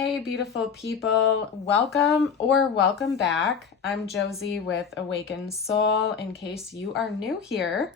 Hey, beautiful people. Welcome or welcome back. I'm Josie with Awakened Soul. In case you are new here,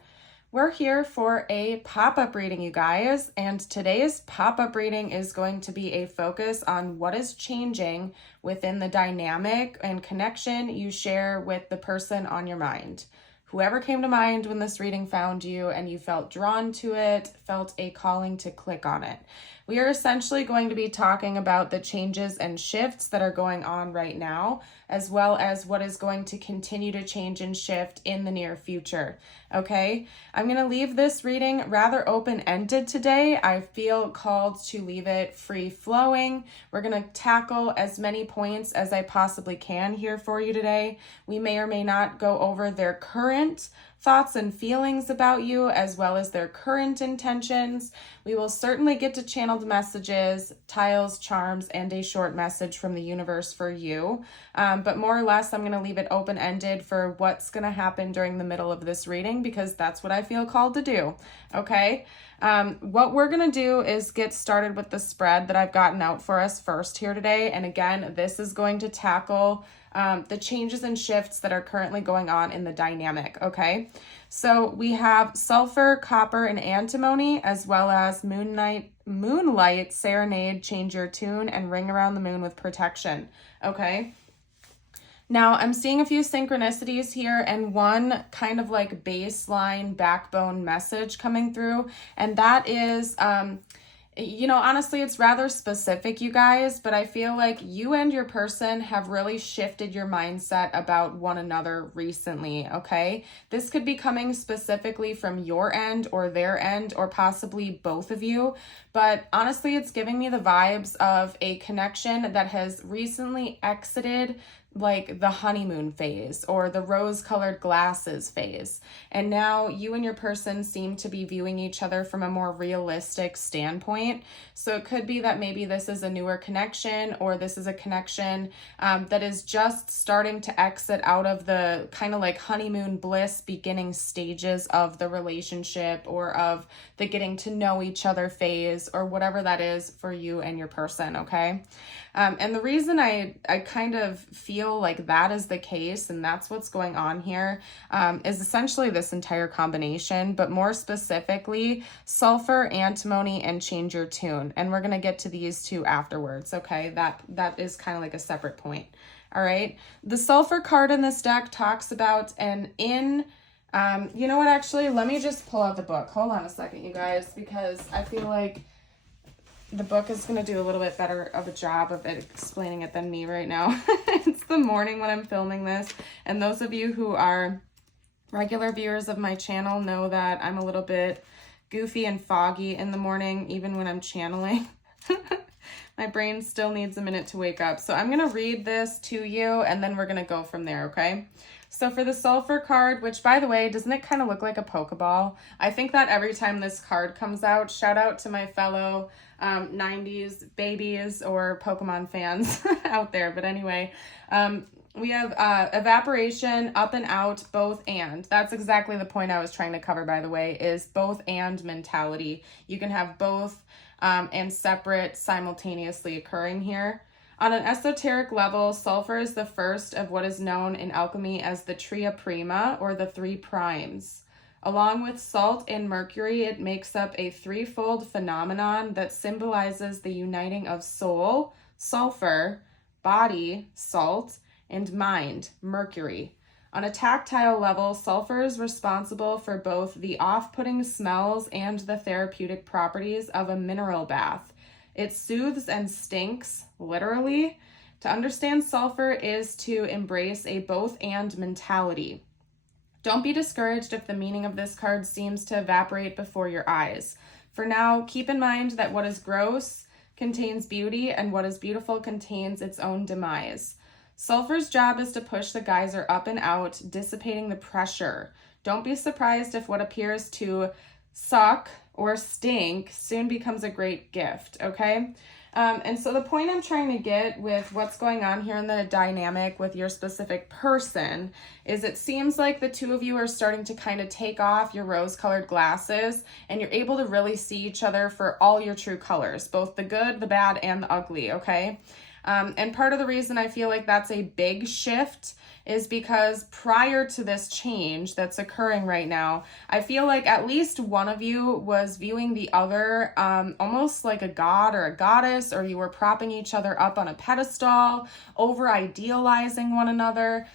we're here for a pop-up reading, you guys. And today's pop-up reading is going to be a focus on what is changing within the dynamic and connection you share with the person on your mind. Whoever came to mind when this reading found you and you felt drawn to it, felt a calling to click on it. We are essentially going to be talking about the changes and shifts that are going on right now, as well as what is going to continue to change and shift in the near future. Okay, I'm going to leave this reading rather open-ended today. I feel called to leave it free-flowing. We're going to tackle as many points as I possibly can here for you today. We may or may not go over their current thoughts and feelings about you, as well as their current intentions. We will certainly get to channeled messages, tiles, charms, and a short message from the universe for you. But more or less, I'm going to leave it open-ended for what's going to happen during the middle of this reading, because that's what I feel called to do. Okay? What we're going to do is get started with the spread that I've gotten out for us first here today. And again, this is going to tackle the changes and shifts that are currently going on in the dynamic, okay? So we have sulfur, copper, and antimony, as well as moonlight, serenade, change your tune, and ring around the moon with protection, okay? Now, I'm seeing a few synchronicities here and one kind of like baseline backbone message coming through, and that is, honestly, it's rather specific, you guys, but I feel like you and your person have really shifted your mindset about one another recently, okay? This could be coming specifically from your end or their end, or possibly both of you, but honestly, it's giving me the vibes of a connection that has recently exited like the honeymoon phase or the rose-colored glasses phase. And now you and your person seem to be viewing each other from a more realistic standpoint. So it could be that maybe this is a newer connection, or this is a connection that is just starting to exit out of the kind of like honeymoon bliss beginning stages of the relationship, or of the getting to know each other phase, or whatever that is for you and your person, okay? And the reason I kind of feel like that is the case, and that's what's going on here, is essentially this entire combination, but more specifically, sulfur, antimony, and change your tune. And we're going to get to these two afterwards, okay? That is kind of like a separate point, all right? The sulfur card in this deck talks about you know what, actually, let me just pull out the book. Hold on a second, you guys, because I feel like the book is going to do a little bit better of a job of explaining it than me right now. It's the morning when I'm filming this, and those of you who are regular viewers of my channel know that I'm a little bit goofy and foggy in the morning, even when I'm channeling. My brain still needs a minute to wake up. So I'm going to read this to you, and then we're going to go from there, okay? So for the sulfur card, which, by the way, doesn't it kind of look like a Pokeball? I think that every time this card comes out, shout out to my fellow 90s babies or Pokemon fans out there. But anyway, we have evaporation, up and out, both and. That's exactly the point I was trying to cover, by the way, is both and mentality. You can have both and separate simultaneously occurring here. On an esoteric level, sulfur is the first of what is known in alchemy as the tria prima, or the three primes. Along with salt and mercury, it makes up a threefold phenomenon that symbolizes the uniting of soul, sulfur, body, salt, and mind, mercury. On a tactile level, sulfur is responsible for both the off-putting smells and the therapeutic properties of a mineral bath. It soothes and stinks, literally. To understand sulfur is to embrace a both and mentality. Don't be discouraged if the meaning of this card seems to evaporate before your eyes. For now, keep in mind that what is gross contains beauty, and what is beautiful contains its own demise. Sulfur's job is to push the geyser up and out, dissipating the pressure. Don't be surprised if what appears to suck or stink soon becomes a great gift, okay? And so the point I'm trying to get with what's going on here in the dynamic with your specific person is it seems like the two of you are starting to kind of take off your rose-colored glasses and you're able to really see each other for all your true colors, both the good, the bad, and the ugly, okay? And part of the reason I feel like that's a big shift is because prior to this change that's occurring right now, I feel like at least one of you was viewing the other almost like a god or a goddess, or you were propping each other up on a pedestal, over idealizing one another,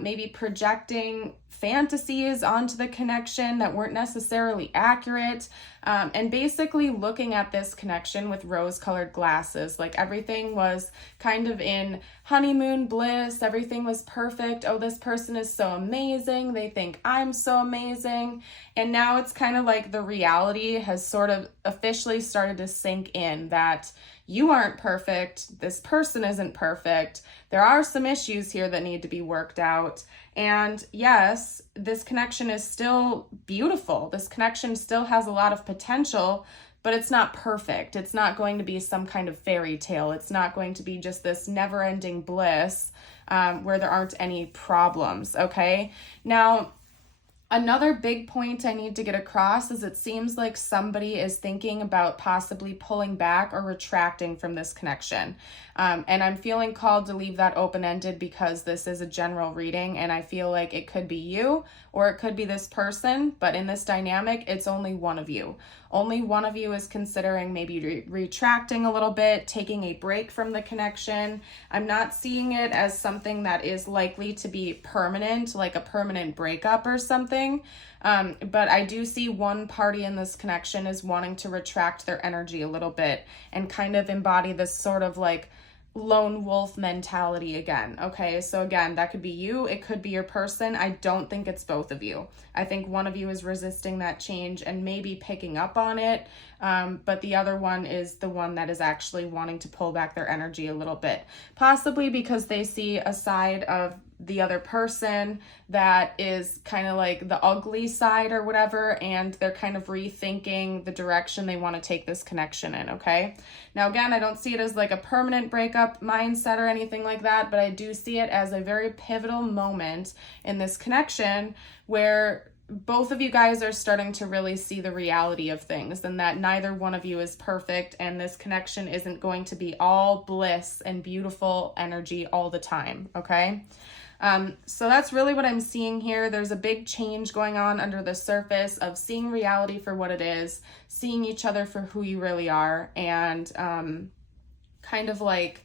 maybe projecting fantasies onto the connection that weren't necessarily accurate, and basically looking at this connection with rose-colored glasses. Like everything was kind of in honeymoon bliss, everything was perfect. Oh, this person is so amazing, they think I'm so amazing. And now it's kind of like the reality has sort of officially started to sink in that you aren't perfect, this person isn't perfect, there are some issues here that need to be worked out. And yes, this connection is still beautiful. This connection still has a lot of potential, but it's not perfect. It's not going to be some kind of fairy tale. It's not going to be just this never-ending bliss where there aren't any problems, okay? Now, another big point I need to get across is it seems like somebody is thinking about possibly pulling back or retracting from this connection. And I'm feeling called to leave that open-ended because this is a general reading and I feel like it could be you or it could be this person, but in this dynamic, it's only one of you. Only one of you is considering maybe retracting a little bit, taking a break from the connection. I'm not seeing it as something that is likely to be permanent, like a permanent breakup or something. But I do see one party in this connection is wanting to retract their energy a little bit and kind of embody this sort of like lone wolf mentality again. Okay, so again, that could be you, it could be your person. I don't think it's both of you. I think one of you is resisting that change and maybe picking up on it, but the other one is the one that is actually wanting to pull back their energy a little bit, possibly because they see a side of the other person that is kind of like the ugly side or whatever, and they're kind of rethinking the direction they want to take this connection in, okay? Now, again, I don't see it as like a permanent breakup mindset or anything like that, but I do see it as a very pivotal moment in this connection where both of you guys are starting to really see the reality of things and that neither one of you is perfect and this connection isn't going to be all bliss and beautiful energy all the time, okay? So that's really what I'm seeing here. There's a big change going on under the surface of seeing reality for what it is, seeing each other for who you really are, and kind of like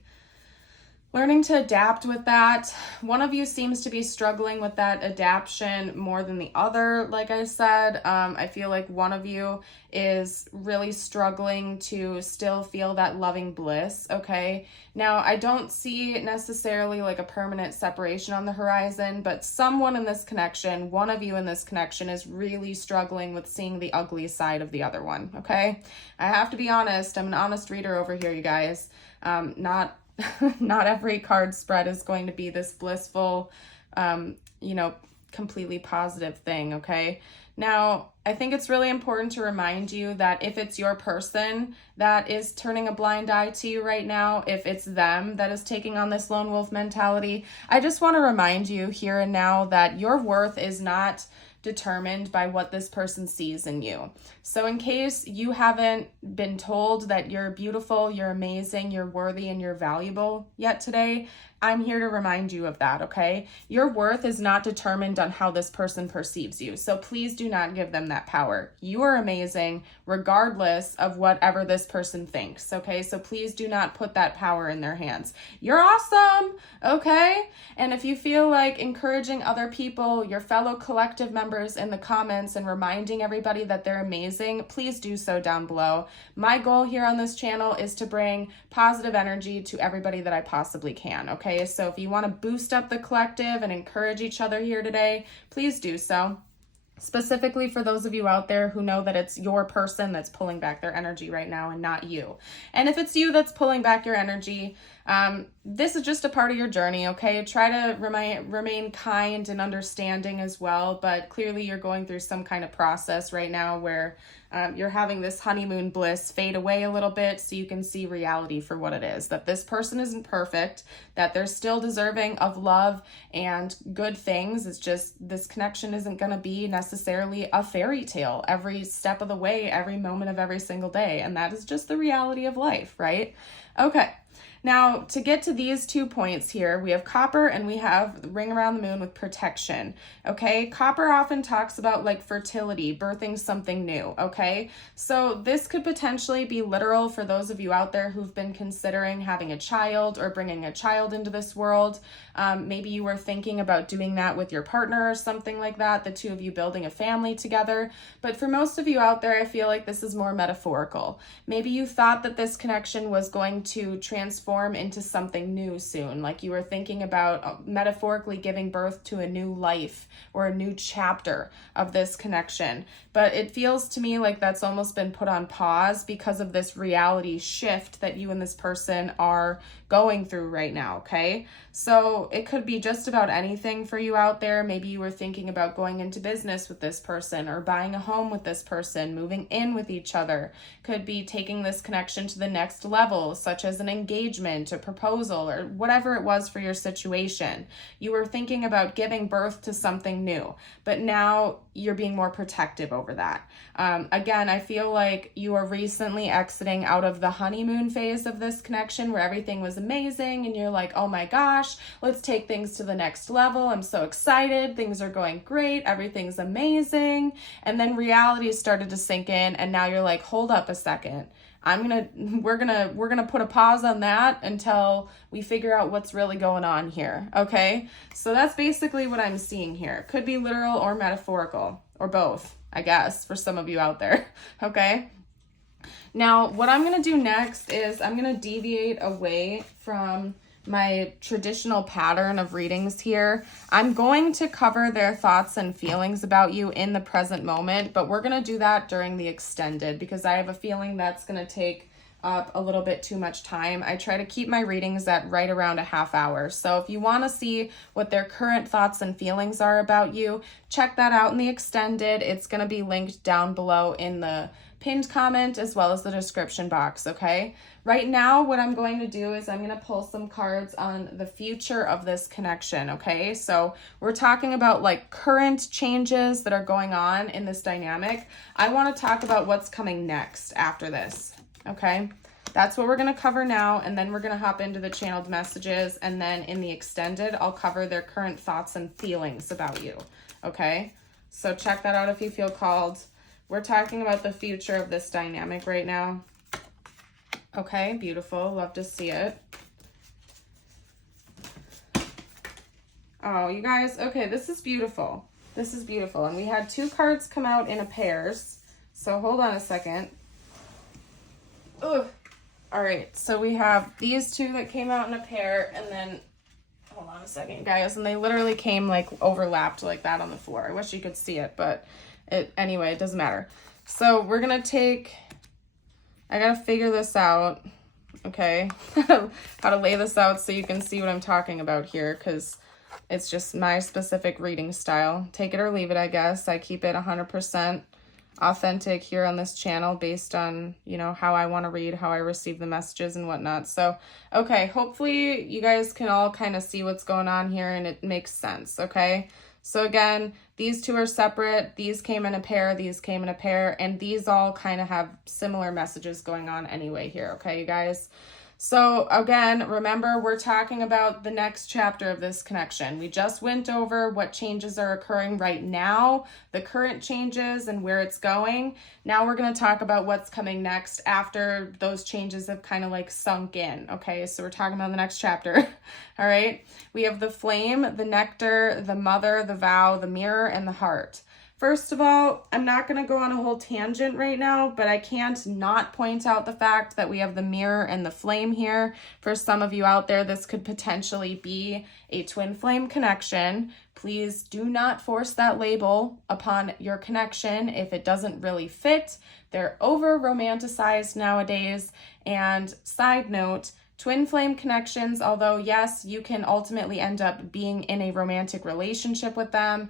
learning to adapt with that. One of you seems to be struggling with that adaptation more than the other, like I said. I feel like one of you is really struggling to still feel that loving bliss, okay? Now, I don't see necessarily like a permanent separation on the horizon, but someone in this connection, one of you in this connection, is really struggling with seeing the ugly side of the other one, okay? I have to be honest. I'm an honest reader over here, you guys. Not every card spread is going to be this blissful, completely positive thing, okay? Now, I think it's really important to remind you that if it's your person that is turning a blind eye to you right now, if it's them that is taking on this lone wolf mentality, I just want to remind you here and now that your worth is not determined by what this person sees in you. So in case you haven't been told that you're beautiful, you're amazing, you're worthy, and you're valuable yet today, I'm here to remind you of that, okay? Your worth is not determined on how this person perceives you. So please do not give them that power. You are amazing regardless of whatever this person thinks, okay? So please do not put that power in their hands. You're awesome, okay? And if you feel like encouraging other people, your fellow collective members in the comments and reminding everybody that they're amazing, please do so down below. My goal here on this channel is to bring positive energy to everybody that I possibly can, okay? So if you want to boost up the collective and encourage each other here today, please do so. Specifically for those of you out there who know that it's your person that's pulling back their energy right now and not you. And if it's you that's pulling back your energy, This is just a part of your journey, okay? Try to remain kind and understanding as well, but clearly you're going through some kind of process right now where you're having this honeymoon bliss fade away a little bit so you can see reality for what it is, that this person isn't perfect, that they're still deserving of love and good things. It's just this connection isn't going to be necessarily a fairy tale every step of the way, every moment of every single day, and that is just the reality of life, right? Okay. Now, to get to these 2 points here, we have copper and we have the ring around the moon with protection, okay? Copper often talks about like fertility, birthing something new, okay? So this could potentially be literal for those of you out there who've been considering having a child or bringing a child into this world. Maybe you were thinking about doing that with your partner or something like that, the two of you building a family together. But for most of you out there, I feel like this is more metaphorical. Maybe you thought that this connection was going to transform into something new soon, like you were thinking about metaphorically giving birth to a new life or a new chapter of this connection. But it feels to me like that's almost been put on pause because of this reality shift that you and this person are going through right now, okay? So it could be just about anything for you out there. Maybe you were thinking about going into business with this person or buying a home with this person, moving in with each other. Could be taking this connection to the next level, such as an engagement, a proposal, or whatever it was for your situation. You were thinking about giving birth to something new, but now you're being more protective over that. Again, I feel like you are recently exiting out of the honeymoon phase of this connection where everything was amazing and you're like, oh my gosh, let's take things to the next level. I'm so excited. Things are going great. Everything's amazing. And then reality started to sink in and now you're like, hold up a second. We're gonna put a pause on that until we figure out what's really going on here. Okay. So that's basically what I'm seeing here. Could be literal or metaphorical or both, I guess, for some of you out there. Okay. Now, what I'm going to do next is I'm going to deviate away from my traditional pattern of readings here. I'm going to cover their thoughts and feelings about you in the present moment, but we're going to do that during the extended because I have a feeling that's going to take up a little bit too much time. I try to keep my readings at right around a half hour. So if you want to see what their current thoughts and feelings are about you, check that out in the extended. It's going to be linked down below in the pinned comment as well as the description box, okay? Right now, what I'm going to do is I'm going to pull some cards on the future of this connection, okay? So we're talking about like current changes that are going on in this dynamic. I want to talk about what's coming next after this, okay? That's what we're going to cover now, and then we're going to hop into the channeled messages, and then in the extended, I'll cover their current thoughts and feelings about you, okay? So check that out if you feel called. We're talking about the future of this dynamic right now. Okay, beautiful. Love to see it. Oh, you guys. Okay, this is beautiful. This is beautiful. And we had 2 cards come out in a pairs. So hold on a second. Ugh. All right, so we have these 2 that came out in a pair, and then hold on a second, guys. And they literally came like overlapped like that on the floor. I wish you could see it, but anyway, it doesn't matter. So we're gonna take, I gotta figure this out, okay? How to lay this out so you can see what I'm talking about here, because it's just my specific reading style. Take it or leave it, I guess. I keep it 100% authentic here on this channel based on, you know, how I want to read, how I receive the messages and whatnot. So, okay, hopefully you guys can all kind of see what's going on here and it makes sense, okay? So again, these 2 are separate. These came in a pair, these came in a pair, and these all kind of have similar messages going on anyway here, okay, you guys? So again, remember, we're talking about the next chapter of this connection. We just went over what changes are occurring right now, the current changes and where it's going. Now we're going to talk about what's coming next after those changes have kind of like sunk in. Okay, so we're talking about the next chapter. All right, we have the flame, the nectar, the mother, the vow, the mirror, and the heart. First of all, I'm not going to go on a whole tangent right now, but I can't not point out the fact that we have the mirror and the flame here. For some of you out there, this could potentially be a twin flame connection. Please do not force that label upon your connection if it doesn't really fit. They're over romanticized nowadays. And side note, Twin flame connections, although yes, you can ultimately end up being in a romantic relationship with them,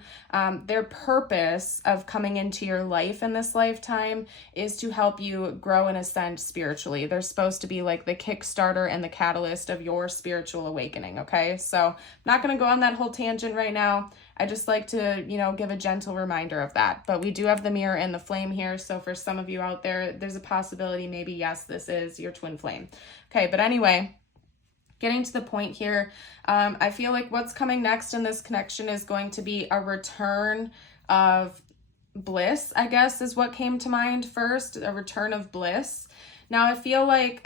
their purpose of coming into your life in this lifetime is to help you grow and ascend spiritually. They're supposed to be like the Kickstarter and the catalyst of your spiritual awakening, okay? So I'm not going to go on that whole tangent right now. I just like to, give a gentle reminder of that. But we do have the mirror and the flame here. So for some of you out there, there's a possibility maybe, yes, this is your twin flame. Okay, but anyway, getting to the point here, I feel like what's coming next in this connection is going to be a return of bliss, I guess, is what came to mind first, a return of bliss. Now, I feel like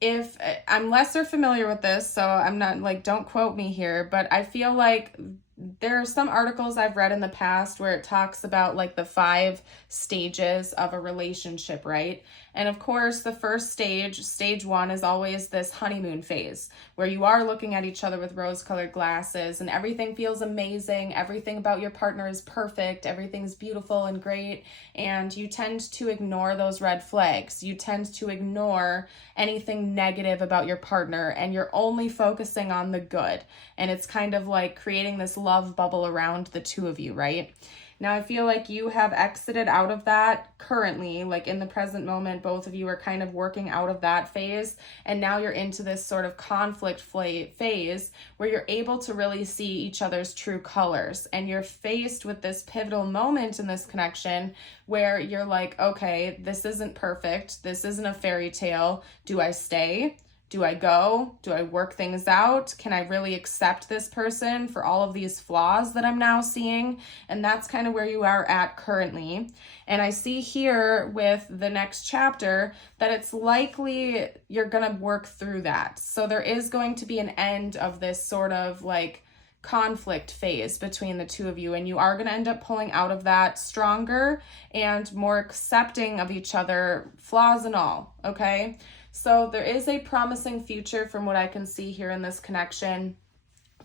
if I'm lesser familiar with this, so I'm not like, don't quote me here, but I feel like there are some articles I've read in the past where it talks about like the 5 stages of a relationship, right? And of course, the first stage 1, is always this honeymoon phase where you are looking at each other with rose-colored glasses and everything feels amazing. Everything about your partner is perfect. Everything's beautiful and great. And you tend to ignore those red flags. You tend to ignore anything negative about your partner and you're only focusing on the good. And it's kind of like creating this love bubble around the two of you, right? Now, I feel like you have exited out of that currently, like in the present moment, both of you are kind of working out of that phase. And now you're into this sort of conflict phase where you're able to really see each other's true colors. And you're faced with this pivotal moment in this connection where you're like, okay, this isn't perfect. This isn't a fairy tale. Do I stay? Do I go? Do I work things out? Can I really accept this person for all of these flaws that I'm now seeing? And that's kind of where you are at currently. And I see here with the next chapter that it's likely you're going to work through that. So there is going to be an end of this sort of like conflict phase between the two of you, and you are going to end up pulling out of that stronger and more accepting of each other, flaws and all, okay? So there is a promising future from what I can see here in this connection.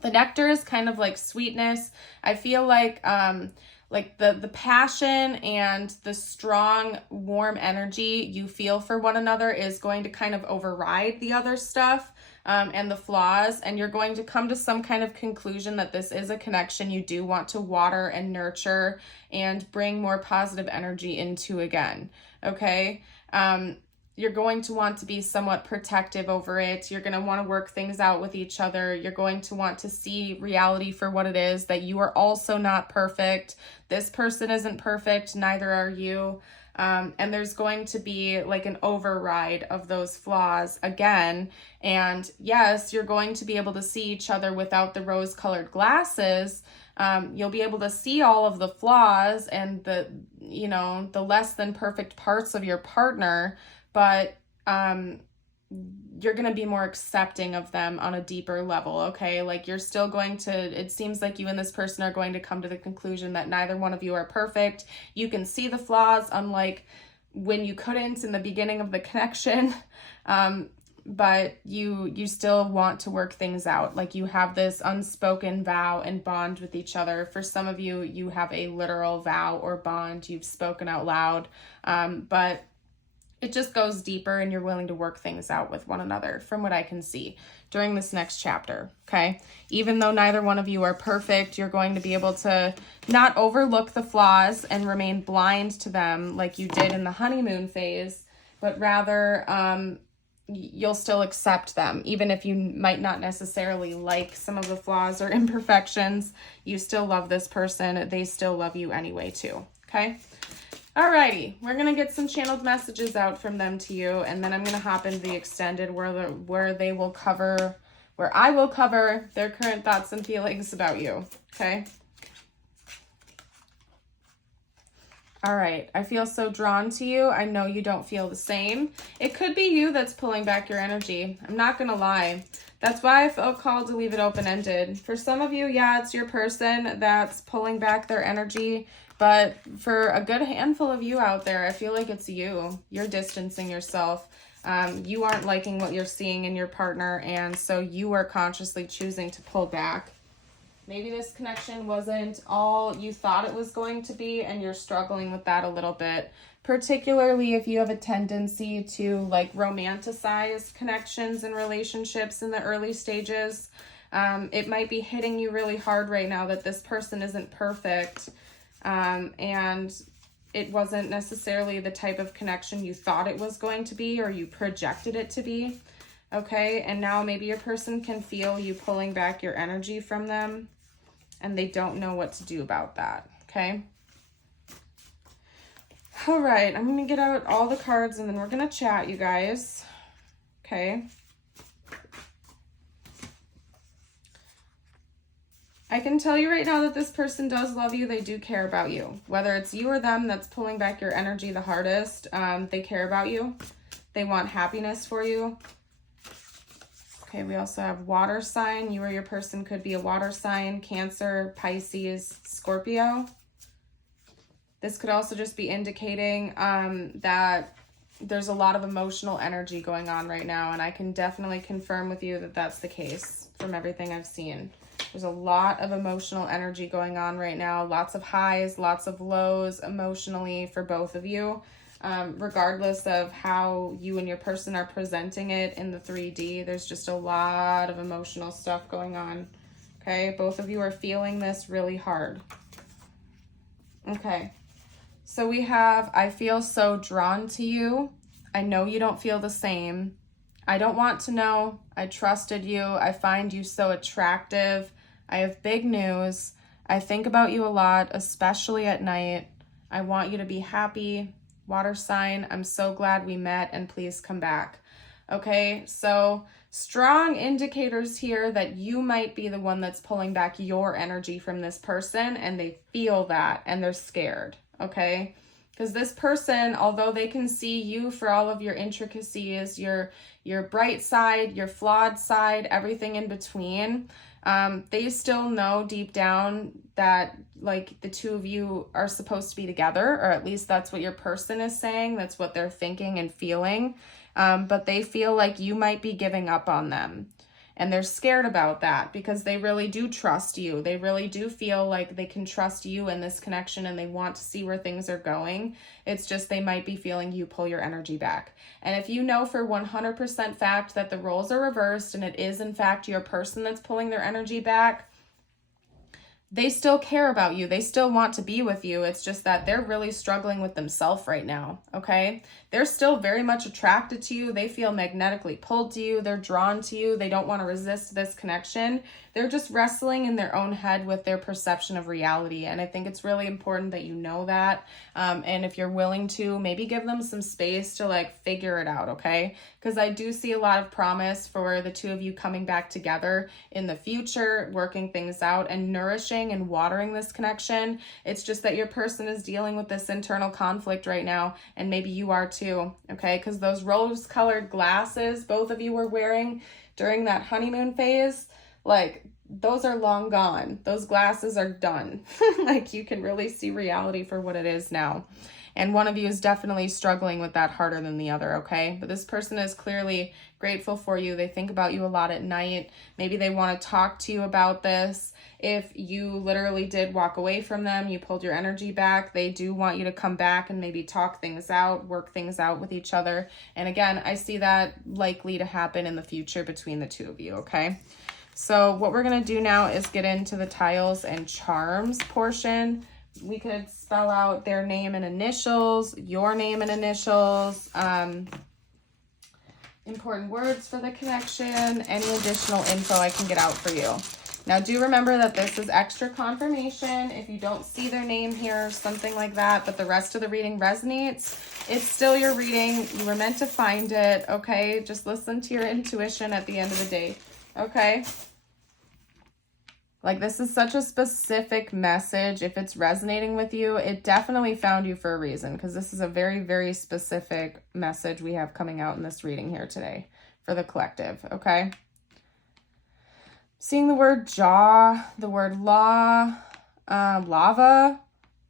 The nectar is kind of like sweetness. I feel like the passion and the strong, warm energy you feel for one another is going to kind of override the other stuff and the flaws, and you're going to come to some kind of conclusion that this is a connection you do want to water and nurture and bring more positive energy into again, okay? You're going to want to be somewhat protective over it. You're going to want to work things out with each other. You're going to want to see reality for what it is, that you are also not perfect. This person isn't perfect, neither are you. And there's going to be like an override of those flaws again. And yes, you're going to be able to see each other without the rose-colored glasses. You'll be able to see all of the flaws and the less than perfect parts of your partner, but you're going to be more accepting of them on a deeper level, okay? Like you're still going to, it seems like you and this person are going to come to the conclusion that neither one of you are perfect. You can see the flaws, unlike when you couldn't in the beginning of the connection, but you still want to work things out. Like you have this unspoken vow and bond with each other. For some of you, you have a literal vow or bond you've spoken out loud, but it just goes deeper and you're willing to work things out with one another from what I can see during this next chapter, okay? Even though neither one of you are perfect, you're going to be able to not overlook the flaws and remain blind to them like you did in the honeymoon phase, but rather you'll still accept them. Even if you might not necessarily like some of the flaws or imperfections, you still love this person. They still love you anyway too, okay? Alrighty, we're going to get some channeled messages out from them to you, and then I'm going to hop into the extended where I will cover their current thoughts and feelings about you, okay? All right, I feel so drawn to you. I know you don't feel the same. It could be you that's pulling back your energy. I'm not going to lie. That's why I felt called to leave it open-ended. For some of you, yeah, it's your person that's pulling back their energy. But for a good handful of you out there, I feel like it's you. You're distancing yourself. You aren't liking what you're seeing in your partner, and so you are consciously choosing to pull back. Maybe this connection wasn't all you thought it was going to be, and you're struggling with that a little bit. particularly if you have a tendency to like romanticize connections and relationships in the early stages. It might be hitting you really hard right now that this person isn't perfect, and it wasn't necessarily the type of connection you thought it was going to be or you projected it to be. Okay, and now maybe your person can feel you pulling back your energy from them and they don't know what to do about that. Okay. All right, I'm going to get out all the cards and then we're going to chat, you guys. Okay. I can tell you right now that this person does love you. They do care about you. Whether it's you or them that's pulling back your energy the hardest, they care about you. They want happiness for you. Okay, we also have water sign. You or your person could be a water sign, Cancer, Pisces, Scorpio. This could also just be indicating that there's a lot of emotional energy going on right now, and I can definitely confirm with you that that's the case from everything I've seen. There's a lot of emotional energy going on right now, lots of highs, lots of lows emotionally for both of you, regardless of how you and your person are presenting it in the 3D. There's just a lot of emotional stuff going on, okay? Both of you are feeling this really hard. Okay. So we have, I feel so drawn to you. I know you don't feel the same. I don't want to know. I trusted you. I find you so attractive. I have big news. I think about you a lot, especially at night. I want you to be happy. Water sign, I'm so glad we met and please come back. Okay, so strong indicators here that you might be the one that's pulling back your energy from this person and they feel that and they're scared. Okay, because this person, although they can see you for all of your intricacies, your bright side, your flawed side, everything in between, they still know deep down that like the two of you are supposed to be together, or at least that's what your person is saying. That's what they're thinking and feeling. But they feel like you might be giving up on them. And they're scared about that because they really do trust you. They really do feel like they can trust you in this connection and they want to see where things are going. It's just they might be feeling you pull your energy back. And if you know for 100% fact that the roles are reversed and it is in fact your person that's pulling their energy back, they still care about you. They still want to be with you. It's just that they're really struggling with themselves right now, okay? They're still very much attracted to you. They feel magnetically pulled to you. They're drawn to you. They don't want to resist this connection. They're just wrestling in their own head with their perception of reality. And I think it's really important that you know that. And if you're willing to, maybe give them some space to like figure it out, okay? Because I do see a lot of promise for the two of you coming back together in the future, working things out and nourishing and watering this connection. It's just that your person is dealing with this internal conflict right now, and maybe you are too, okay? Because those rose-colored glasses both of you were wearing during that honeymoon phase, like those are long gone. Those glasses are done. Like you can really see reality for what it is now. And one of you is definitely struggling with that harder than the other, okay? But this person is clearly grateful for you. They think about you a lot at night. Maybe they want to talk to you about this. If you literally did walk away from them, you pulled your energy back, they do want you to come back and maybe talk things out, work things out with each other. And again, I see that likely to happen in the future between the two of you, okay? So what we're going to do now is get into the tiles and charms portion. We could spell out their name and initials, your name and initials, important words for the connection, any additional info I can get out for you. Now, do remember that this is extra confirmation. If you don't see their name here or something like that, but the rest of the reading resonates, it's still your reading. You were meant to find it, okay? Just listen to your intuition at the end of the day, okay? Like, this is such a specific message. If it's resonating with you, it definitely found you for a reason, because this is a very, very specific message we have coming out in this reading here today for the collective, okay? Seeing the word jaw, the word law, lava.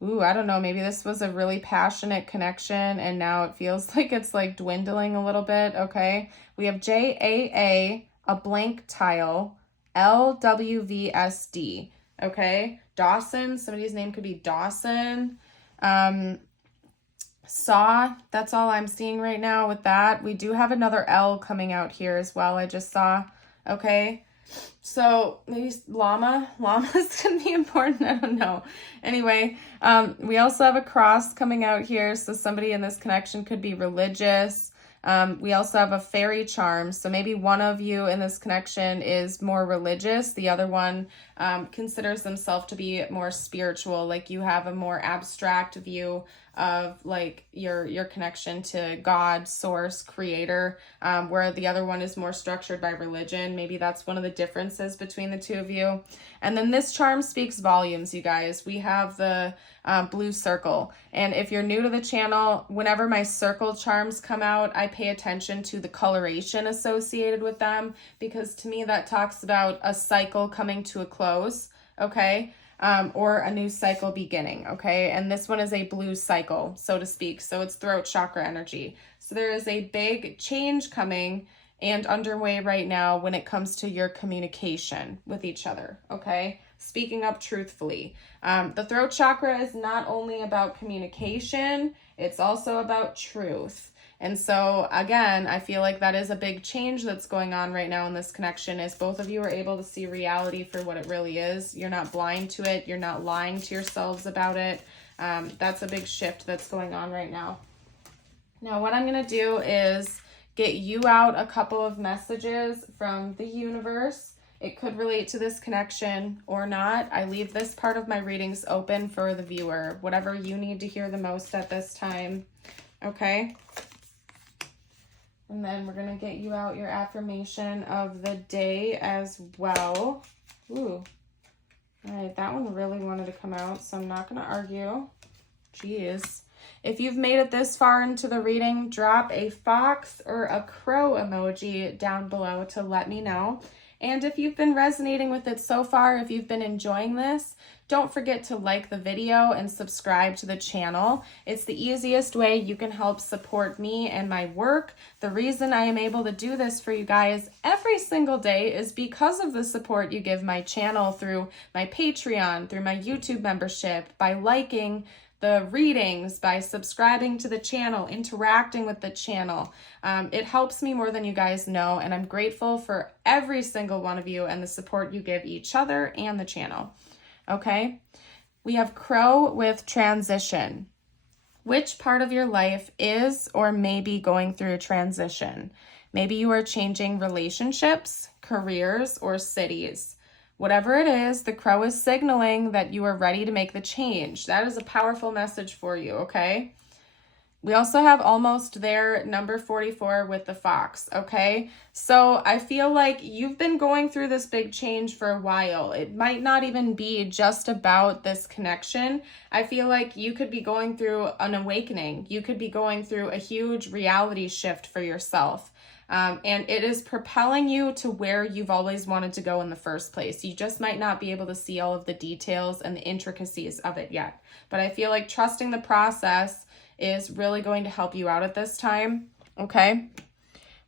Ooh, I don't know. Maybe this was a really passionate connection and now it feels like it's like dwindling a little bit, okay? We have JAA, a blank tile, LWVSD, okay? Dawson, somebody's name could be Dawson. Saw, that's all I'm seeing right now with that. We do have another L coming out here as well, I just saw. Okay, so maybe llamas can be important, I don't know. Anyway, we also have a cross coming out here, so somebody in this connection could be religious. We also have a fairy charm, so maybe one of you in this connection is more religious, the other one considers themselves to be more spiritual, like you have a more abstract view of like your connection to God, source, creator, where the other one is more structured by religion. Maybe that's one of the differences between the two of you. And then this charm speaks volumes, you guys. We have the blue circle. And if you're new to the channel, whenever my circle charms come out, I pay attention to the coloration associated with them, because to me that talks about a cycle coming to a close, okay? Or a new cycle beginning, okay? And this one is a blue cycle, so to speak. So it's throat chakra energy. So there is a big change coming and underway right now when it comes to your communication with each other, okay? Speaking up truthfully. The throat chakra is not only about communication, it's also about truth. And so again, I feel like that is a big change that's going on right now in this connection, is both of you are able to see reality for what it really is. You're not blind to it. You're not lying to yourselves about it. That's a big shift that's going on right now. Now, what I'm going to do is get you out a couple of messages from the universe. It could relate to this connection or not. I leave this part of my readings open for the viewer, whatever you need to hear the most at this time. Okay? And then we're going to get you out your affirmation of the day as well. Ooh. All right, that one really wanted to come out, so I'm not going to argue. Jeez. If you've made it this far into the reading, drop a fox or a crow emoji down below to let me know. And if you've been resonating with it so far, if you've been enjoying this, don't forget to like the video and subscribe to the channel. It's the easiest way you can help support me and my work. The reason I am able to do this for you guys every single day is because of the support you give my channel through my Patreon, through my YouTube membership, by liking the readings, by subscribing to the channel, interacting with the channel. It helps me more than you guys know, and I'm grateful for every single one of you and the support you give each other and the channel. Okay? We have crow with transition. Which part of your life is or may be going through a transition? Maybe you are changing relationships, careers, or cities. Whatever it is, the crow is signaling that you are ready to make the change. That is a powerful message for you, okay? We also have almost there, number 44 with the fox, okay? So I feel like you've been going through this big change for a while. It might not even be just about this connection. I feel like you could be going through an awakening. You could be going through a huge reality shift for yourself. And it is propelling you to where you've always wanted to go in the first place. You just might not be able to see all of the details and the intricacies of it yet. But I feel like trusting the process is really going to help you out at this time, okay?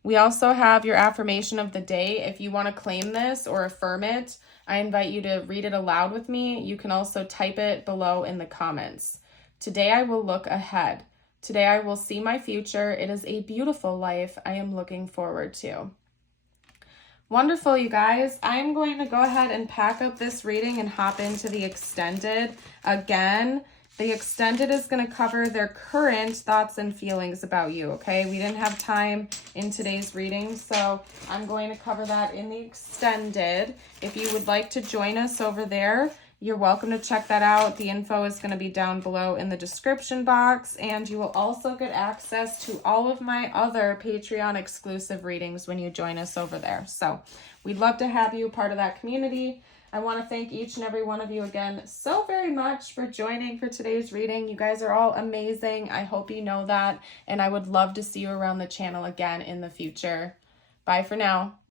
We also have your affirmation of the day. If you want to claim this or affirm it, I invite you to read it aloud with me. You can also type it below in the comments. Today I will look ahead. Today I will see my future. It is a beautiful life I am looking forward to. Wonderful, you guys. I'm going to go ahead and pack up this reading and hop into the extended. Again, the extended is going to cover their current thoughts and feelings about you, okay? We didn't have time in today's reading, so I'm going to cover that in the extended. If you would like to join us over there, you're welcome to check that out. The info is going to be down below in the description box, and you will also get access to all of my other Patreon exclusive readings when you join us over there. So we'd love to have you part of that community. I want to thank each and every one of you again so very much for joining for today's reading. You guys are all amazing. I hope you know that, and I would love to see you around the channel again in the future. Bye for now.